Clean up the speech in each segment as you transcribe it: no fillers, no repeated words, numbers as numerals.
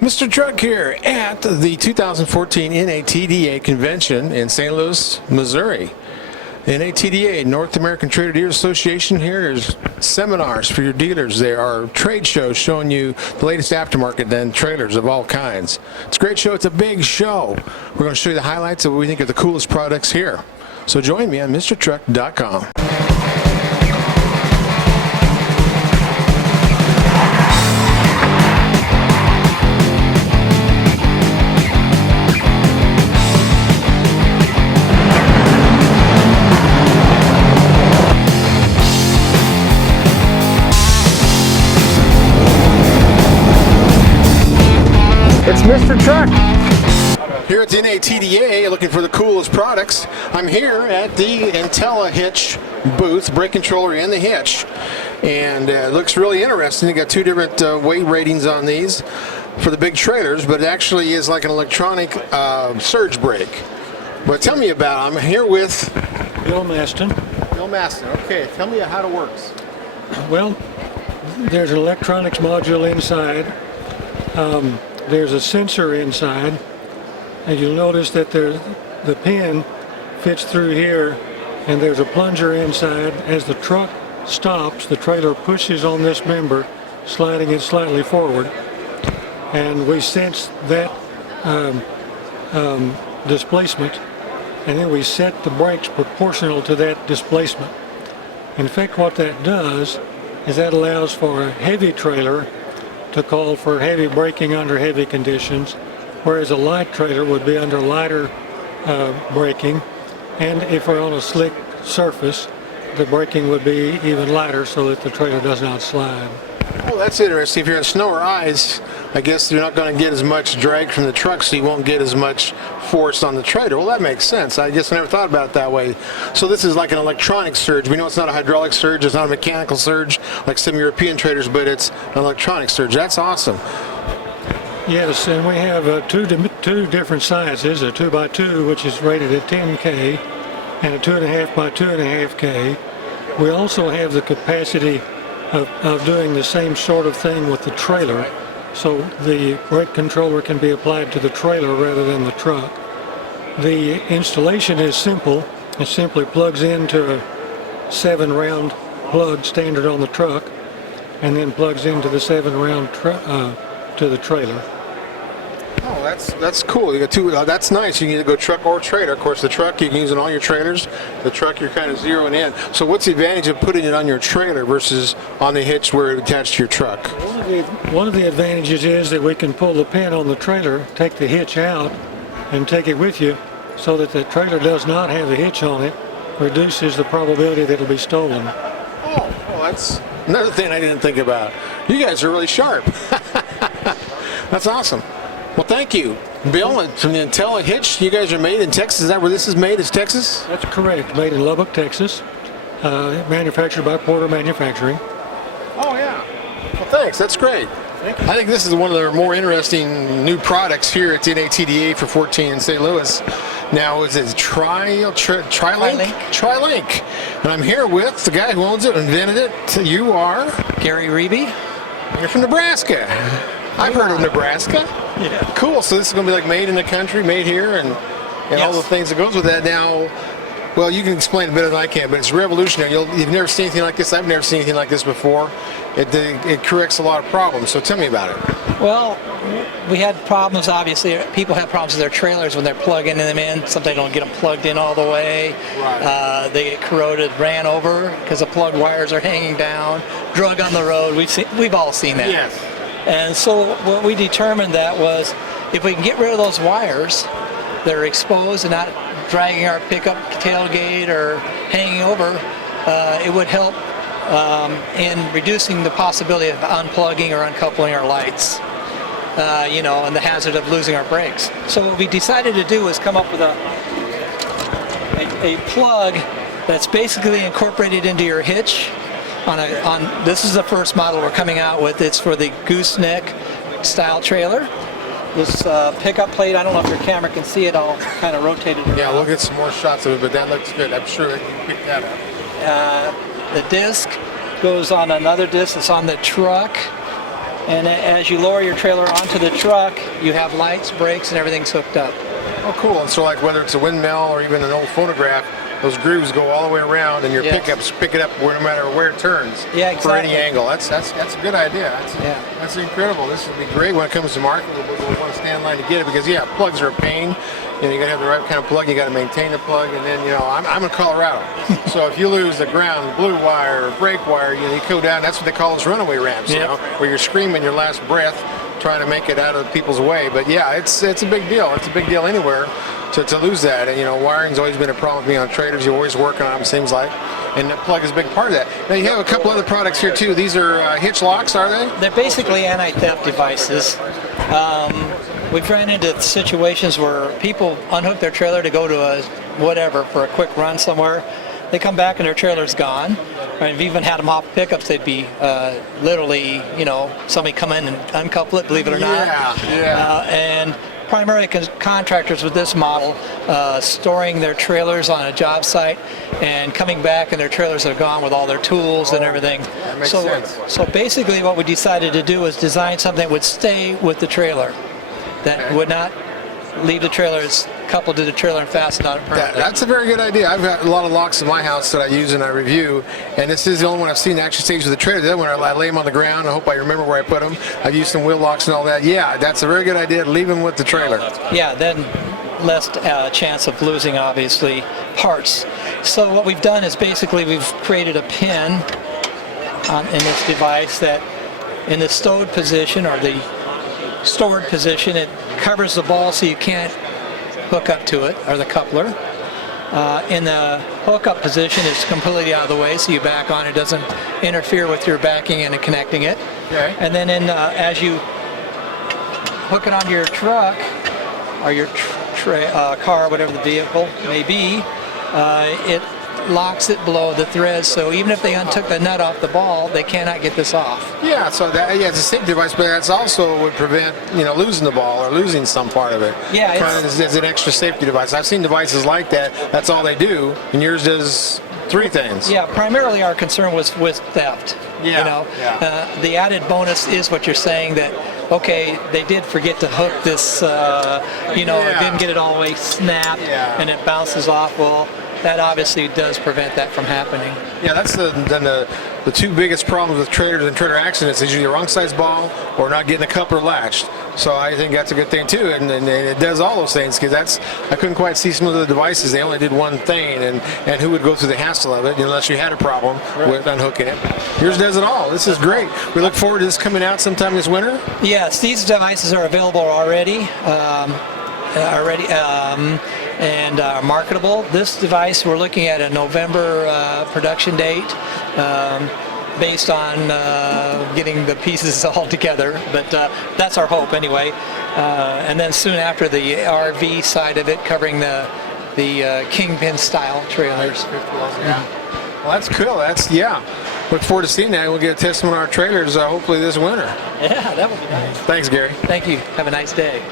Mr. Truck here at the 2014 NATDA convention in St. Louis, Missouri. NATDA, North American Trader Dealers Association. Here is seminars for your dealers. There are trade shows showing you the latest aftermarket and trailers of all kinds. It's a great show. It's a big show. We're going to show you the highlights of what we think are the coolest products here. So join me on MrTruck.com. It's Mr. Truck. Here at the NATDA, looking for the coolest products. I'm here at the Intelli Hitch booth, brake controller and the hitch. And it looks really interesting. You got two different weight ratings on these for the big trailers, but it actually is like an electronic surge brake. But tell me about it. I'm here with Bill Maston. Bill Maston. Okay, tell me how it works. Well, there's an electronics module inside. There's a sensor inside, and you'll notice that the pin fits through here, and there's a plunger inside. As the truck stops, the trailer pushes on this member, sliding it slightly forward, and we sense that displacement, and then we set the brakes proportional to that displacement. In fact, what that does is that allows for a heavy trailer to call for heavy braking under heavy conditions, whereas a light trailer would be under lighter braking, and if we're on a slick surface, the braking would be even lighter so that the trailer does not slide. Oh, that's interesting. If you're in snow or ice, I guess you're not going to get as much drag from the truck, so you won't get as much force on the trailer. Well, that makes sense. I guess I never thought about it that way. So this is like an electronic surge. We know it's not a hydraulic surge, it's not a mechanical surge like some European trailers, but it's an electronic surge. That's awesome. Yes, and we have two different sizes, a 2x2, which is rated at 10K, and a 2.5x2.5K. We also have the capacity of doing the same sort of thing with the trailer, so the brake controller can be applied to the trailer rather than the truck. The installation is simple. It simply plugs into a 7-round plug standard on the truck, and then plugs into the 7-round to the trailer. Oh, that's cool. You got two. That's nice. You can either go truck or trailer. Of course, the truck you can use it on all your trailers. The truck you're kind of zeroing in. So, what's the advantage of putting it on your trailer versus on the hitch where it's attached to your truck? One of the advantages is that we can pull the pin on the trailer, take the hitch out, and take it with you, so that the trailer does not have the hitch on it. Reduces the probability that it'll be stolen. Oh, well, that's another thing I didn't think about. You guys are really sharp. That's awesome. Well, thank you, Bill, from the Intelli Hitch. You guys are made in Texas. Is that where this is made? Is Texas? That's correct. Made in Lubbock, Texas. Manufactured by Porter Manufacturing. Oh, yeah. Well, thanks. That's great. Thank you. I think this is one of the more interesting new products here at the NATDA for 14 in St. Louis. Now, is it Triallink? Triallink. And I'm here with the guy who owns it, invented it. You are? Gary Reeby. You're from Nebraska. I've heard of Nebraska. Yeah. Cool. So this is going to be like made in the country, made here, and yes, all the things that goes with that. Now, well, you can explain it better than I can, but it's revolutionary. You've never seen anything like this. I've never seen anything like this before. It corrects a lot of problems. So tell me about it. Well, we had problems, obviously. People have problems with their trailers when they're plugging them in. Sometimes they don't get them plugged in all the way. Right. They get corroded, ran over because the plug wires are hanging down, drug on the road. We've all seen that. Yes. And so what we determined that was if we can get rid of those wires that are exposed and not dragging our pickup tailgate or hanging over, it would help in reducing the possibility of unplugging or uncoupling our lights, and the hazard of losing our brakes. So what we decided to do was come up with a plug that's basically incorporated into your hitch. This is the first model we're coming out with. It's for the gooseneck style trailer. This pickup plate, I don't know if your camera can see it, I'll kind of rotate it around. Yeah, we'll get some more shots of it, but that looks good. I'm sure that you can pick that up. The disc goes on another disc. It's on the truck. And as you lower your trailer onto the truck, you have lights, brakes, and everything's hooked up. Oh, cool. And so, like, whether it's a windmill or even an old phonograph, those grooves go all the way around, and your Yes. pickups pick it up no matter where it turns. Yeah, For any exactly. angle. That's a good idea. Yeah. That's incredible. This would be great when it comes to market. We'll want to stand in line to get it because, yeah, plugs are a pain. You got to have the right kind of plug. You got to maintain the plug, and then I'm in Colorado, so if you lose the ground, blue wire, or brake wire, you go down. That's what they call those runaway ramps. Yep. Where you're screaming your last breath, trying to make it out of people's way. But yeah, it's a big deal. It's a big deal anywhere to lose that. And wiring's always been a problem with me on trailers. You're always working on them, seems like. And the plug is a big part of that. Now you have a couple other products here too. These are hitch locks, are they? They're basically anti-theft devices. We've ran into situations where people unhook their trailer to go to for a quick run somewhere. They come back and their trailer's gone. And we've even had them off pickups. They'd be literally, somebody come in and uncouple it, believe it or not. Yeah. And primarily contractors with this model storing their trailers on a job site and coming back and their trailers are gone with all their tools and everything. That makes sense. So basically what we decided to do was design something that would stay with the trailer, that would not leave the trailer. It's coupled to the trailer and fastened on it permanently. That's a very good idea. I've got a lot of locks in my house that I use and I review, and this is the only one I've seen that actually stays with the trailer. The other one, I lay them on the ground. I hope I remember where I put them. I've used some wheel locks and all that. Yeah, that's a very good idea. Leave them with the trailer. Yeah, then less chance of losing, obviously, parts. So what we've done is basically we've created a pin in this device that in the stowed position or the stored position, it covers the ball so you can't hook up to it, or the coupler. In the hookup position, it's completely out of the way, so you back on. It doesn't interfere with your backing in and connecting it. Okay. And then as you hook it onto your truck or your car, whatever the vehicle may be, it locks it below the threads, so even if they untook the nut off the ball, they cannot get this off. Yeah, so it's a safety device, but that's also would prevent losing the ball or losing some part of it. Yeah, As an extra safety device. I've seen devices like that. That's all they do, and yours does three things. Yeah, primarily our concern was with theft. Yeah, The added bonus is what you're saying, that okay, they did forget to hook this, didn't get it all the way snapped, and it bounces off. Well, that obviously does prevent that from happening. Yeah, that's the two biggest problems with trailers and trailer accidents is either wrong size ball or not getting the coupler latched. So I think that's a good thing too, and it does all those things, because I couldn't quite see some of the devices. They only did one thing, and who would go through the hassle of it unless you had a problem with unhooking it. Yours does it all. This is great. We look forward to this coming out sometime this winter. Yes, these devices are available already. And are marketable. This device, we're looking at a November production date based on getting the pieces all together, but that's our hope anyway. And then soon after, the RV side of it, covering the Kingpin style trailers. Well, that's cool. Look forward to seeing that. We'll get a test on our trailers hopefully this winter. Yeah, that would be nice. Thanks, Gary. Thank you. Have a nice day.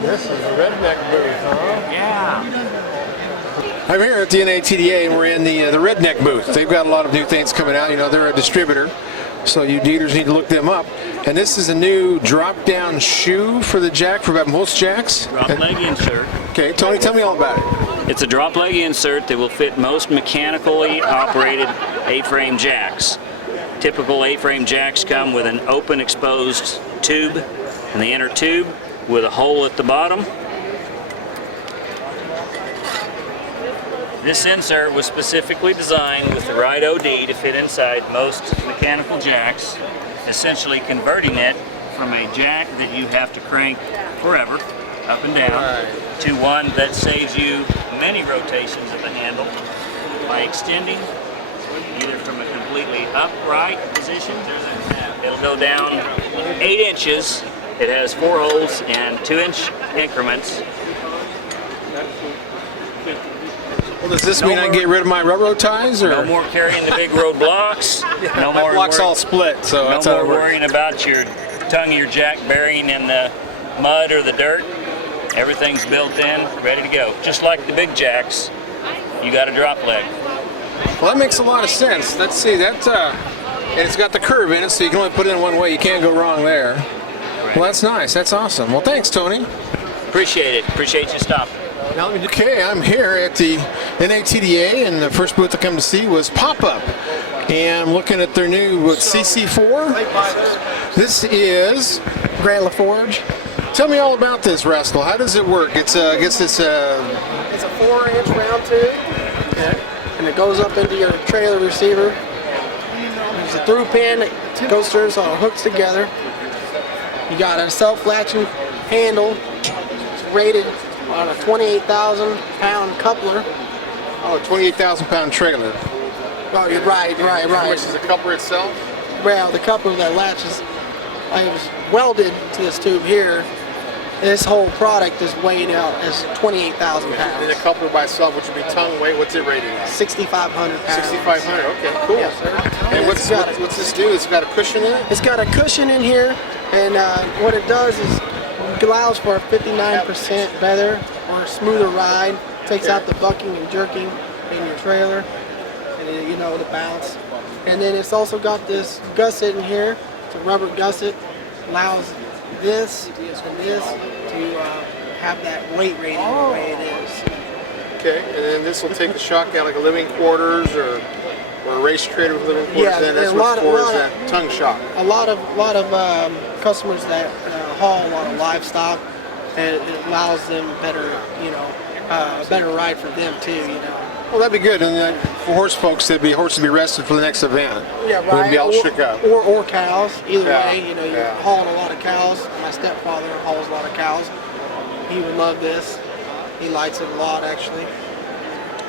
This is the Redneck booth, huh? Yeah. I'm here at the NATDA, and we're in the Redneck booth. They've got a lot of new things coming out. They're a distributor, so you dealers need to look them up. And this is a new drop-down shoe for the jack, for about most jacks. Drop leg insert. Okay, Tony, tell me all about it. It's a drop leg insert that will fit most mechanically operated A-frame jacks. Typical A-frame jacks come with an open exposed tube in the inner tube with a hole at the bottom. This insert was specifically designed with the right OD to fit inside most mechanical jacks, essentially converting it from a jack that you have to crank forever, up and down, to one that saves you many rotations of the handle by extending either from a completely upright position. It'll go down 8 inches. It has 4 holes and 2-inch increments. Well, does this mean I can get rid of my railroad ties? Or? No more carrying the big road blocks. No my more block's all split, so no that's how more it works. worrying about your tongue of your jack burying in the mud or the dirt. Everything's built in, ready to go. Just like the big jacks, you got a drop leg. Well, that makes a lot of sense. Let's see, that, and it's got the curve in it, so you can only put it in one way. You can't go wrong there. Well, that's nice. That's awesome. Well, thanks, Tony. Appreciate it. Appreciate you stopping. Okay, I'm here at the NATDA, and the first booth I come to see was Pop-Up. And I'm looking at their new CC4. This is Grand LaForge. Tell me all about this rascal. How does it work? It's I guess it's a It's a 4-inch round tube, and it goes up into your trailer receiver. There's a through pin that goes through, so it hooks together. You got a self-latching handle. It's rated on a 28,000-pound coupler. oh, 28,000-pound trailer. Oh, you're right. How much is the coupler itself? Well, the coupler that latches, I was welded to this tube here. This whole product is weighed out as 28,000 pounds. And the coupler by itself, which would be ton weight, what's it rated at? 6,500 pounds. 6,500. Okay, cool. Yes, sir. And what's this do? It's got a cushion in it? It's got a cushion in here, and what it does is it allows for a 59% better or smoother ride. Takes out the bucking and jerking in your trailer, and you know, the bounce. And then it's also got this gusset in here. It's a rubber gusset. Allows this and this to have that weight rating the way it is. Okay, and then this will take the shock out like a living quarters or a race trailer with living quarters. Yeah, and that's and what for is that tongue shock. A lot of customers that haul a lot of livestock, and it allows them better, you know, better ride for them too, you know. Well, that'd be good. And for horse folks, the horse would be rested for the next event. Yeah, right. Wouldn't be all shook up. Or cows. Either Yeah, way, you know, you're yeah. hauling a lot of cows. My stepfather hauls a lot of cows. He would love this. He likes it a lot, actually.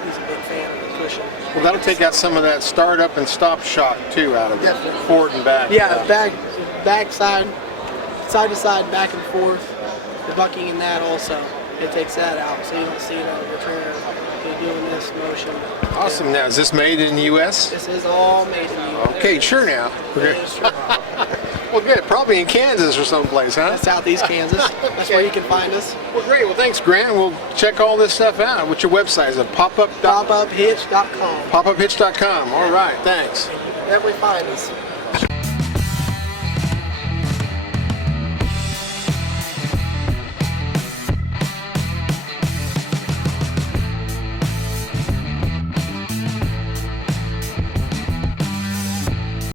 He's a big fan of the cushion. Well, that'll take out some of that start up and stop shock too out of it. Definitely. Forward and back. Yeah, back side to side, back and forth. The bucking in that also. It takes that out, so you don't see it on your trailer. You're doing this motion. Awesome. Now, is this made in the U.S.? This is all made in the U.S. Okay, sure now. Okay. Well, good. Probably in Kansas or someplace, huh? Southeast Kansas. That's where you can find us. Well, great. Well, thanks, Grant. We'll check all this stuff out. What's your website? Is it popup.com? PopUpHitch.com. Popuphitch.com. All right. Thanks. Definitely find us.